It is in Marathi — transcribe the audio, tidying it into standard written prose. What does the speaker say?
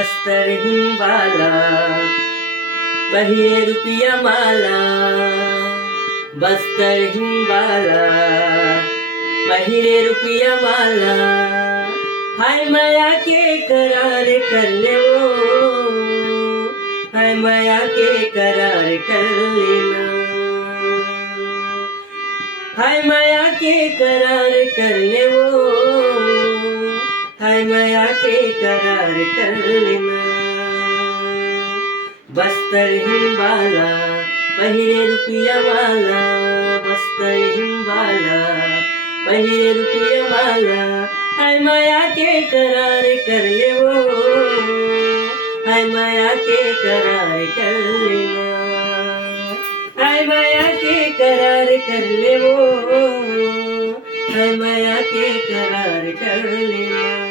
बस्तर हिंबाला पहिरे रुपया माला, बस्तर हिंबाला पहिरे रुपया माला। हाय माया के करार कर ले वो, हाय माया के करार कर लेना, हाय माया के करार कर ले वो, हाय माया के करार कर लेना। बस्तर हिंबाला पहिरे रुपया माला, बस्तर हिंबाला पहिरे रुपया माला। हाय माया के करार कर ले वो, हाय माया के करार कर लेना, हाय माया के करार कर ले वो, हाय माया के करार कर लेना।